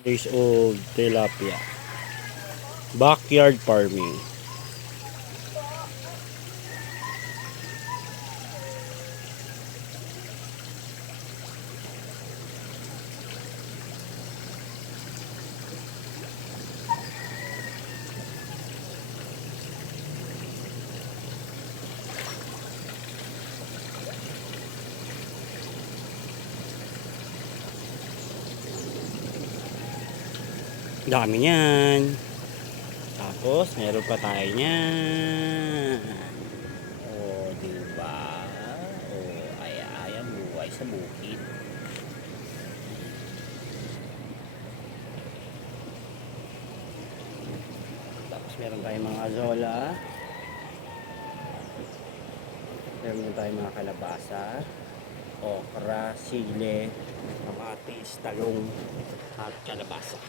Days old tilapia. Backyard farming. Dami niyan. Tapos, meron pa tayo niyan. Oh, diba? Oh, ay ang buhay sa bukid. Tapos, meron tayong mga azola. Meron tayong mga kalabasa, okra, sile, kamatis, talong, at kalabasa.